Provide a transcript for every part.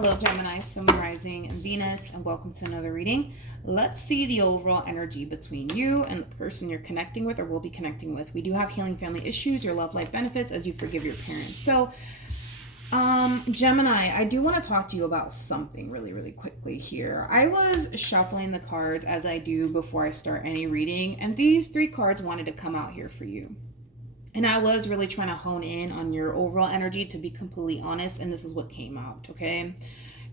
Hello, Gemini, Sun, Rising, and Venus, and welcome to another reading. Let's see the overall energy between you and the person you're connecting with or will be connecting with. We do have healing family issues, your love life benefits as you forgive your parents. So, Gemini, I do want to talk to you about something really quickly here. I was shuffling the cards as I do before I start any reading, and these three cards wanted to come out here for you. And I was really trying to hone in on your overall energy, to be completely honest, and this is what came out, okay?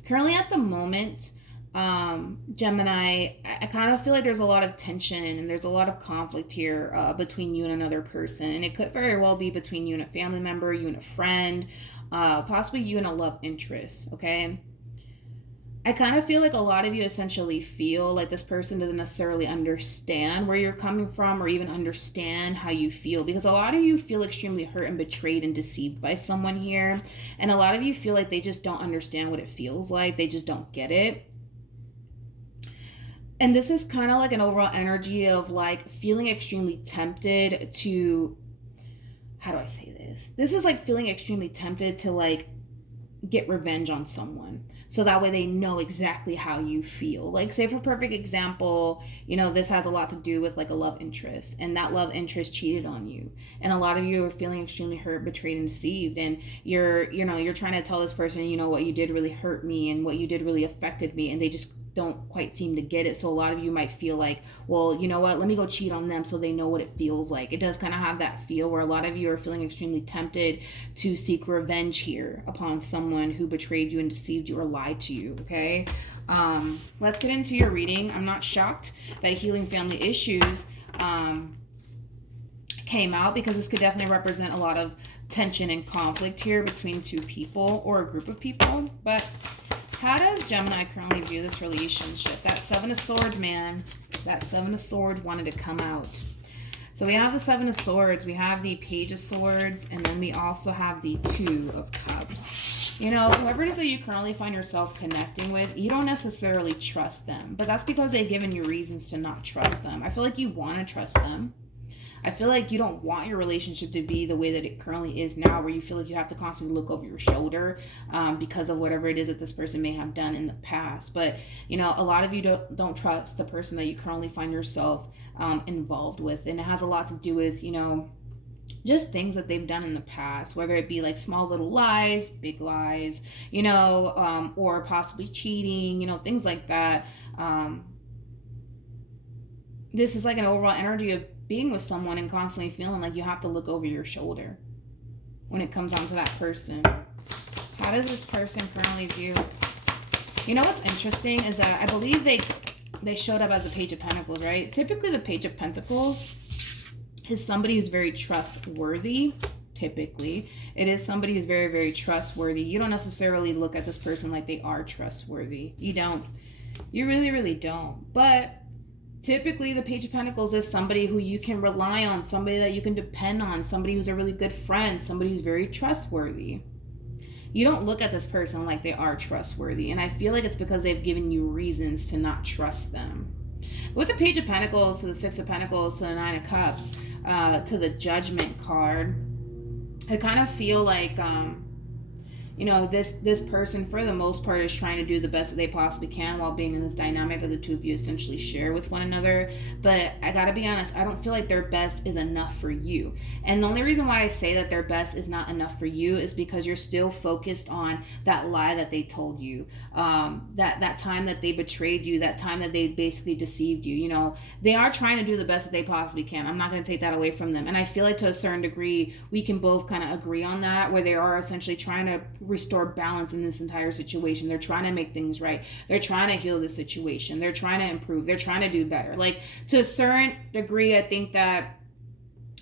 Currently at the moment, Gemini, I kind of feel like there's a lot of tension and there's a lot of conflict here between you and another person. And it could very well be between you and a family member, you and a friend, possibly you and a love interest, okay? I kind of feel like a lot of you essentially feel like this person doesn't necessarily understand where you're coming from or even understand how you feel, because a lot of you feel extremely hurt and betrayed and deceived by someone here. And a lot of you feel like they just don't understand what it feels like. They just don't get it. And this is kind of like an overall energy of like feeling extremely tempted to, how do I say this? This is like feeling extremely tempted to like get revenge on someone, so that way they know exactly how you feel. Like, say for perfect example, this has a lot to do with like a love interest, and that love interest cheated on you, and a lot of you are feeling extremely hurt, betrayed, and deceived, and you're trying to tell this person, what you did really hurt me and what you did really affected me, and they just don't quite seem to get it. So a lot of you might feel like, well, you know what, let me go cheat on them so they know what it feels like. It does kind of have that feel where a lot of you are feeling extremely tempted to seek revenge here upon someone who betrayed you and deceived you or lied to you, okay? Let's get into your reading. I'm not shocked that healing family issues came out, because this could definitely represent a lot of tension and conflict here between two people or a group of people. But how does Gemini currently view this relationship? That Seven of Swords, man. That Seven of Swords wanted to come out. So we have the Seven of Swords, we have the Page of Swords, and then we also have the Two of Cups. Whoever it is that you currently find yourself connecting with, you don't necessarily trust them. But that's because they've given you reasons to not trust them. I feel like you want to trust them. I feel like you don't want your relationship to be the way that it currently is now, where you feel like you have to constantly look over your shoulder because of whatever it is that this person may have done in the past. But, a lot of you don't trust the person that you currently find yourself involved with. And it has a lot to do with, just things that they've done in the past, whether it be like small little lies, big lies, or possibly cheating, things like that. This is like an overall energy of being with someone and constantly feeling like you have to look over your shoulder when it comes on to that person. How does this person currently view? What's interesting is that I believe they showed up as a Page of Pentacles, right? Typically the Page of Pentacles is somebody who's very trustworthy. Typically it is somebody who's very trustworthy. You don't necessarily look at this person like they are trustworthy. You don't. You really don't. But typically, the Page of Pentacles is somebody who you can rely on, somebody that you can depend on, somebody who's a really good friend, somebody who's very trustworthy. You don't look at this person like they are trustworthy, and I feel like it's because they've given you reasons to not trust them. With the Page of Pentacles to the Six of Pentacles to the Nine of Cups to the Judgment card, I kind of feel like this person for the most part is trying to do the best that they possibly can while being in this dynamic that the two of you essentially share with one another. But I gotta be honest, I don't feel like their best is enough for you. And the only reason why I say that their best is not enough for you is because you're still focused on that lie that they told you, that time that they betrayed you, that time that they basically deceived you. They are trying to do the best that they possibly can. I'm not going to take that away from them. And I feel like to a certain degree, we can both kind of agree on that, where they are essentially trying to restore balance in this entire situation. They're trying to make things right. They're trying to heal the situation. They're trying to improve. They're trying to do better. Like, to a certain degree, I think that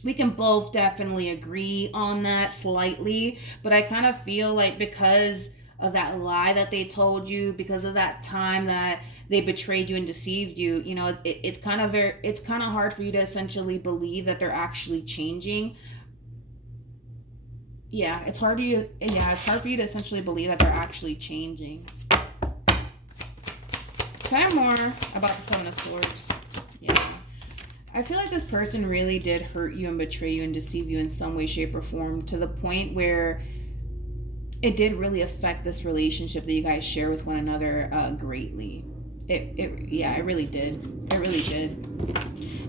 we can both definitely agree on that slightly. But I kind of feel like because of that lie that they told you, because of that time that they betrayed you and deceived you, it's kind of hard for you to essentially believe that they're actually changing. It's hard for you to essentially believe that they're actually changing. Tell me more about the Seven of Swords. I feel like this person really did hurt you and betray you and deceive you in some way, shape, or form, to the point where it did really affect this relationship that you guys share with one another greatly. It really did. It really did.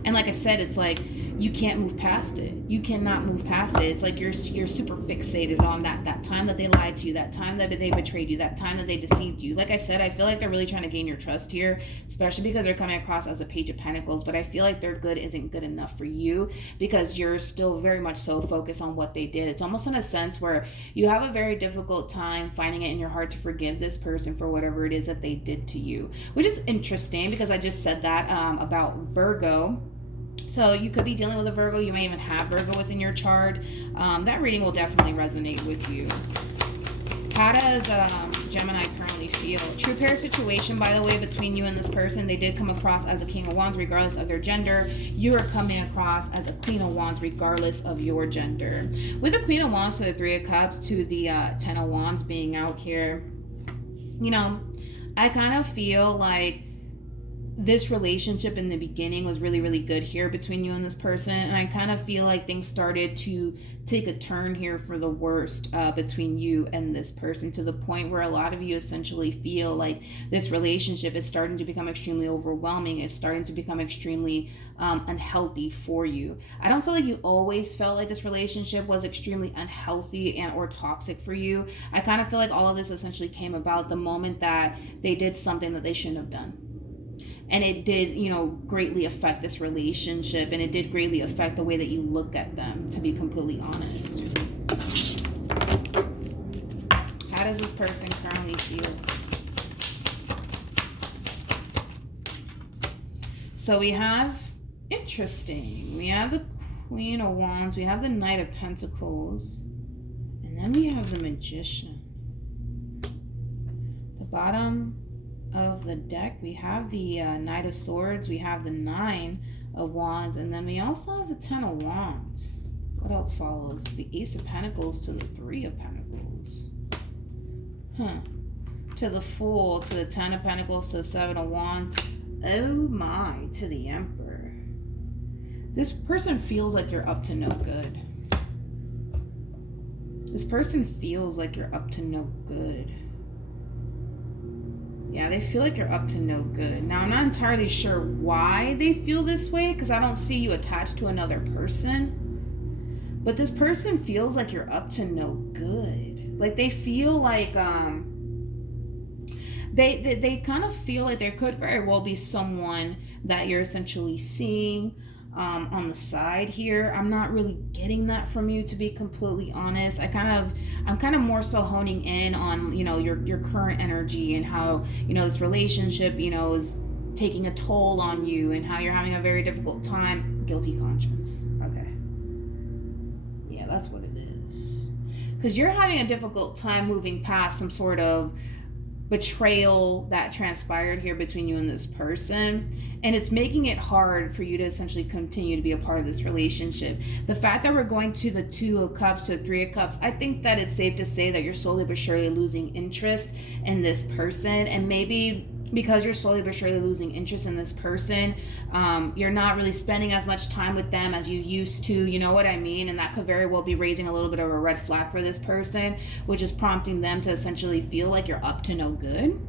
And like I said, it's like you can't move past it. You cannot move past it. It's like you're super fixated on that time that they lied to you, that time that they betrayed you, that time that they deceived you. Like I said, I feel like they're really trying to gain your trust here, especially because they're coming across as a Page of Pentacles. But I feel like their good isn't good enough for you because you're still very much so focused on what they did. It's almost in a sense where you have a very difficult time finding it in your heart to forgive this person for whatever it is that they did to you, which is interesting because I just said that about Virgo. So you could be dealing with a Virgo. You may even have Virgo within your chart. That reading will definitely resonate with you. How does Gemini currently feel? True pair situation, by the way, between you and this person. They did come across as a King of Wands regardless of their gender. You are coming across as a Queen of Wands regardless of your gender. With the Queen of Wands to the Three of Cups to the Ten of Wands being out here, you know, I kind of feel like this relationship in the beginning was really, really good here between you and this person. And I kind of feel like things started to take a turn here for the worst between you and this person, to the point where a lot of you essentially feel like this relationship is starting to become extremely overwhelming. It's starting to become extremely unhealthy for you. I don't feel like you always felt like this relationship was extremely unhealthy and or toxic for you. I kind of feel like all of this essentially came about the moment that they did something that they shouldn't have done. And it did, you know, greatly affect this relationship, and it did greatly affect the way that you look at them, to be completely honest. How does this person currently feel? So we have, interesting, we have the Queen of Wands, we have the Knight of Pentacles, and then we have the Magician. The bottom of the deck, we have the Knight of Swords, we have the Nine of Wands, and then we also have the Ten of Wands. What else follows? The Ace of Pentacles to the Three of Pentacles. To the Fool, to the Ten of Pentacles, to the Seven of Wands. Oh my, to the Emperor. This person feels like you're up to no good. This person feels like you're up to no good. Yeah, they feel like you're up to no good. Now, I'm not entirely sure why they feel this way, because I don't see you attached to another person. But this person feels like you're up to no good. Like, they feel like, they kind of feel like there could very well be someone that you're essentially seeing on the side here. I'm not really getting that from you, to be completely honest. I'm kind of more so honing in on, you know, your current energy and how, you know, this relationship, you know, is taking a toll on you and how you're having a very difficult time. Guilty conscience. Okay. Yeah, that's what it is. Because you're having a difficult time moving past some sort of betrayal that transpired here between you and this person, and it's making it hard for you to essentially continue to be a part of this relationship. The fact that we're going to the Two of Cups to the Three of Cups, I think that it's safe to say that you're slowly but surely losing interest in this person, and maybe because you're slowly but surely losing interest in this person, you're not really spending as much time with them as you used to, you know what I mean? And that could very well be raising a little bit of a red flag for this person, which is prompting them to essentially feel like you're up to no good.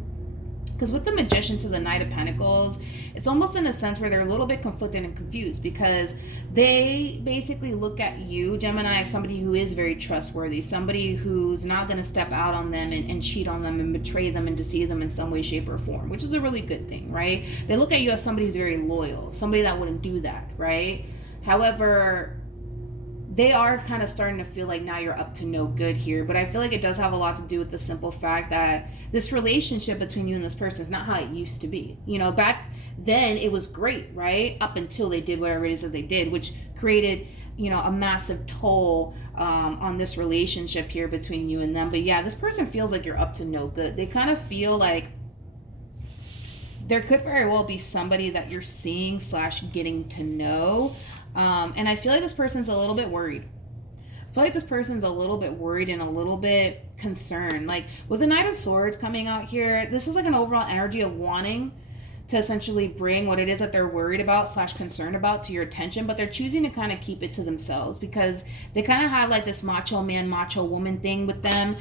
Because with the Magician to the Knight of Pentacles, it's almost in a sense where they're a little bit conflicted and confused, because they basically look at you, Gemini, as somebody who is very trustworthy, somebody who's not going to step out on them and cheat on them and betray them and deceive them in some way, shape, or form, which is a really good thing, right? They look at you as somebody who's very loyal, somebody that wouldn't do that, right? However, they are kind of starting to feel like now you're up to no good here. But I feel like it does have a lot to do with the simple fact that this relationship between you and this person is not how it used to be. You know, back then it was great, right? Up until they did whatever it is that they did, which created, you know, a massive toll on this relationship here between you and them. But yeah, this person feels like you're up to no good. They kind of feel like there could very well be somebody that you're seeing / getting to know. And I feel like this person's a little bit worried. I feel like this person's a little bit worried and a little bit concerned. Like with the Knight of Swords coming out here, this is like an overall energy of wanting to essentially bring what it is that they're worried about / concerned about to your attention, but they're choosing to kind of keep it to themselves because they kind of have like this macho man, macho woman thing with them.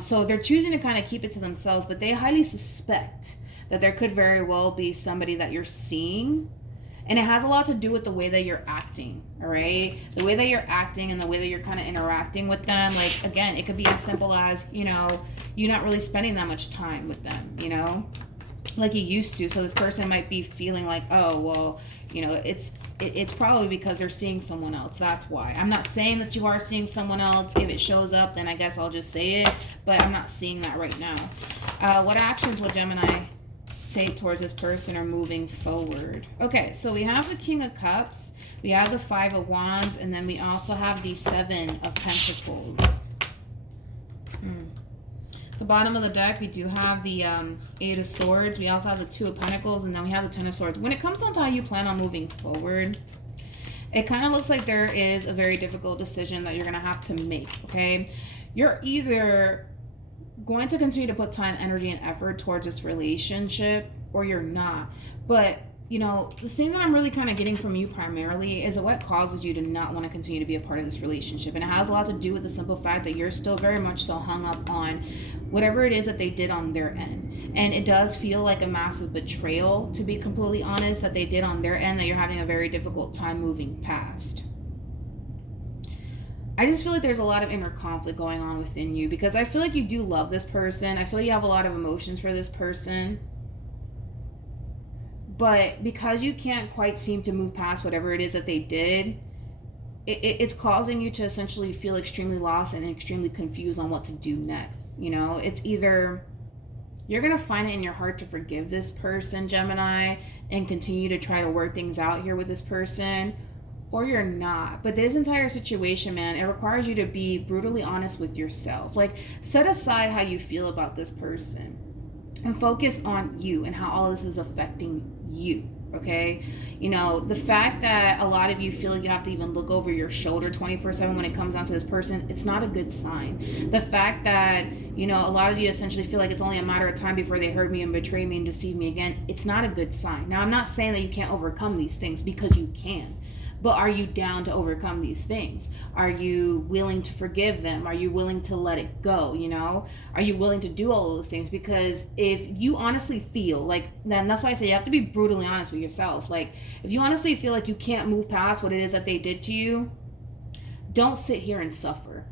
So they're choosing to kind of keep it to themselves, but they highly suspect that there could very well be somebody that you're seeing. And it has a lot to do with the way that you're acting, all right? The way that you're acting and the way that you're kind of interacting with them. Like, again, it could be as simple as, you know, you're not really spending that much time with them, you know, like you used to. So this person might be feeling like, oh, well, you know, it's probably because they're seeing someone else. That's why. I'm not saying that you are seeing someone else. If it shows up, then I guess I'll just say it. But I'm not seeing that right now. What actions will Gemini take towards this person or moving forward? Okay, so we have the King of Cups, we have the Five of Wands, and then we also have the Seven of Pentacles. The bottom of the deck, we do have the Eight of Swords, we also have the Two of Pentacles, and then we have the Ten of Swords. When it comes down to how you plan on moving forward, it kind of looks like there is a very difficult decision that you're going to have to make, okay? You're either going to continue to put time, energy, and effort towards this relationship, or you're not. But, you know, the thing that I'm really kind of getting from you primarily is what causes you to not want to continue to be a part of this relationship. And it has a lot to do with the simple fact that you're still very much so hung up on whatever it is that they did on their end. And it does feel like a massive betrayal, to be completely honest, that they did on their end, that you're having a very difficult time moving past. I just feel like there's a lot of inner conflict going on within you, because I feel like you do love this person. I feel like you have a lot of emotions for this person. But because you can't quite seem to move past whatever it is that they did, it's causing you to essentially feel extremely lost and extremely confused on what to do next. You know, it's either you're going to find it in your heart to forgive this person, Gemini, and continue to try to work things out here with this person, or you're not. But this entire situation, man, it requires you to be brutally honest with yourself. Like, set aside how you feel about this person and focus on you and how all this is affecting you, okay? You know, the fact that a lot of you feel like you have to even look over your shoulder 24/7 when it comes down to this person, it's not a good sign. The fact that, you know, a lot of you essentially feel like it's only a matter of time before they hurt me and betray me and deceive me again, it's not a good sign. Now, I'm not saying that you can't overcome these things, because you can. But are you down to overcome these things? Are you willing to forgive them? Are you willing to let it go, you know? Are you willing to do all those things? Because if you honestly feel like, then that's why I say you have to be brutally honest with yourself. Like, if you honestly feel like you can't move past what it is that they did to you, don't sit here and suffer,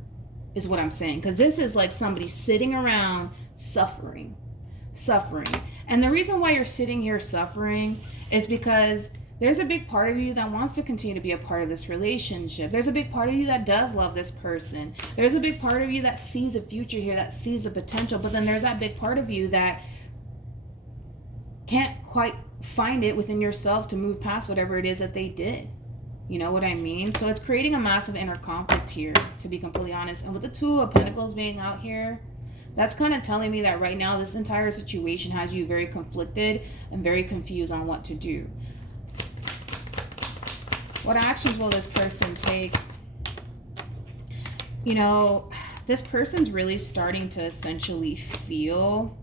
is what I'm saying. Because this is like somebody sitting around suffering. And the reason why you're sitting here suffering is because there's a big part of you that wants to continue to be a part of this relationship. There's a big part of you that does love this person. There's a big part of you that sees a future here, that sees the potential. But then there's that big part of you that can't quite find it within yourself to move past whatever it is that they did. You know what I mean? So it's creating a massive inner conflict here, to be completely honest. And with the Two of Pentacles being out here, that's kind of telling me that right now this entire situation has you very conflicted and very confused on what to do. What actions will this person take? You know, this person's really starting to essentially feel,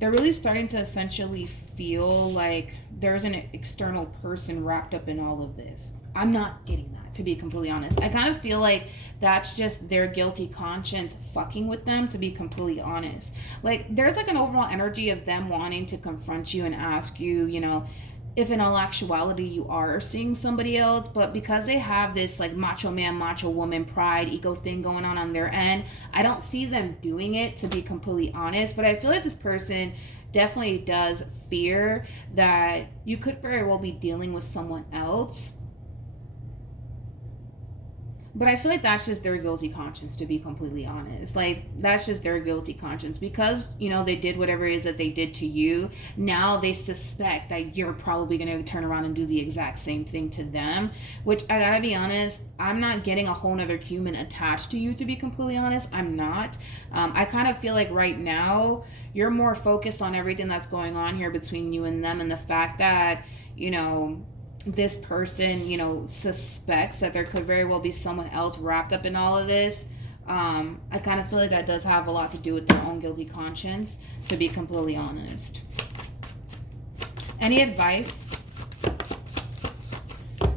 they're really starting to essentially feel like there's an external person wrapped up in all of this. I'm not getting that, to be completely honest. I kind of feel like that's just their guilty conscience fucking with them, to be completely honest. Like, there's like an overall energy of them wanting to confront you and ask you, you know, if in all actuality you are seeing somebody else. But because they have this like macho man, macho woman, pride, ego thing going on their end, I don't see them doing it, to be completely honest. But I feel like this person definitely does fear that you could very well be dealing with someone else. But I feel like that's just their guilty conscience, to be completely honest. Like, that's just their guilty conscience. Because, you know, they did whatever it is that they did to you. Now they suspect that you're probably going to turn around and do the exact same thing to them. Which, I gotta be honest, I'm not getting a whole nother human attached to you, to be completely honest. I'm not. I kind of feel like right now, you're more focused on everything that's going on here between you and them. And the fact that, you know, this person, you know, suspects that there could very well be someone else wrapped up in all of this. I kind of feel like that does have a lot to do with their own guilty conscience, to be completely honest. Any advice?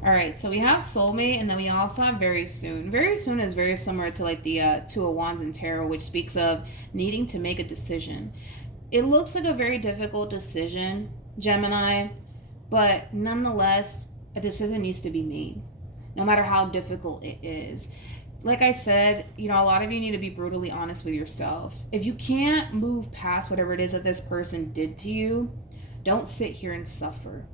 All right, so we have soulmate, and then we also have very soon. Very soon is very similar to like the Two of Wands in tarot, which speaks of needing to make a decision. It looks like a very difficult decision, Gemini, but nonetheless, a decision needs to be made, no matter how difficult it is. Like I said, a lot of you need to be brutally honest with yourself. If you can't move past whatever it is that this person did to you, don't sit here and suffer.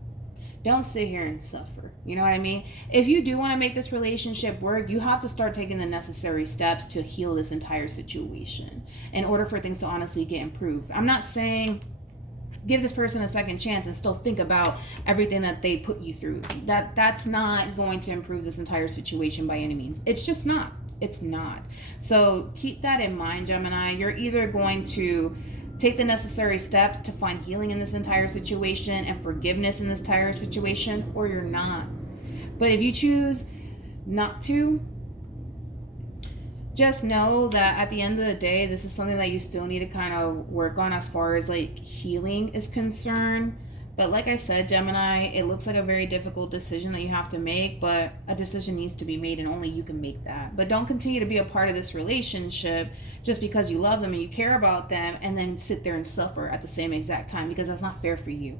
Don't sit here and suffer. You know what I mean? If you do want to make this relationship work, you have to start taking the necessary steps to heal this entire situation in order for things to honestly get improved. I'm not saying give this person a second chance and still think about everything that they put you through. That's not going to improve this entire situation by any means. It's just not. It's not. So keep that in mind, Gemini. You're either going to take the necessary steps to find healing in this entire situation and forgiveness in this entire situation, or you're not. But if you choose not to, just know that at the end of the day, this is something that you still need to kind of work on as far as like healing is concerned. But like I said, Gemini, it looks like a very difficult decision that you have to make, but a decision needs to be made and only you can make that. But don't continue to be a part of this relationship just because you love them and you care about them and then sit there and suffer at the same exact time, because that's not fair for you.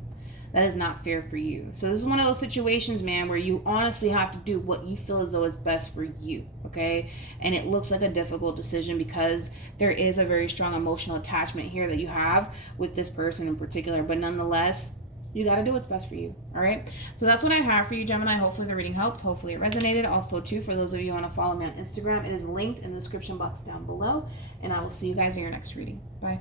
That is not fair for you. So this is one of those situations, man, where you honestly have to do what you feel as though is best for you, okay? And it looks like a difficult decision because there is a very strong emotional attachment here that you have with this person in particular. But nonetheless, you got to do what's best for you, all right? So that's what I have for you, Gemini. Hopefully the reading helped. Hopefully it resonated. Also, too, for those of you who want to follow me on Instagram, it is linked in the description box down below. And I will see you guys in your next reading. Bye.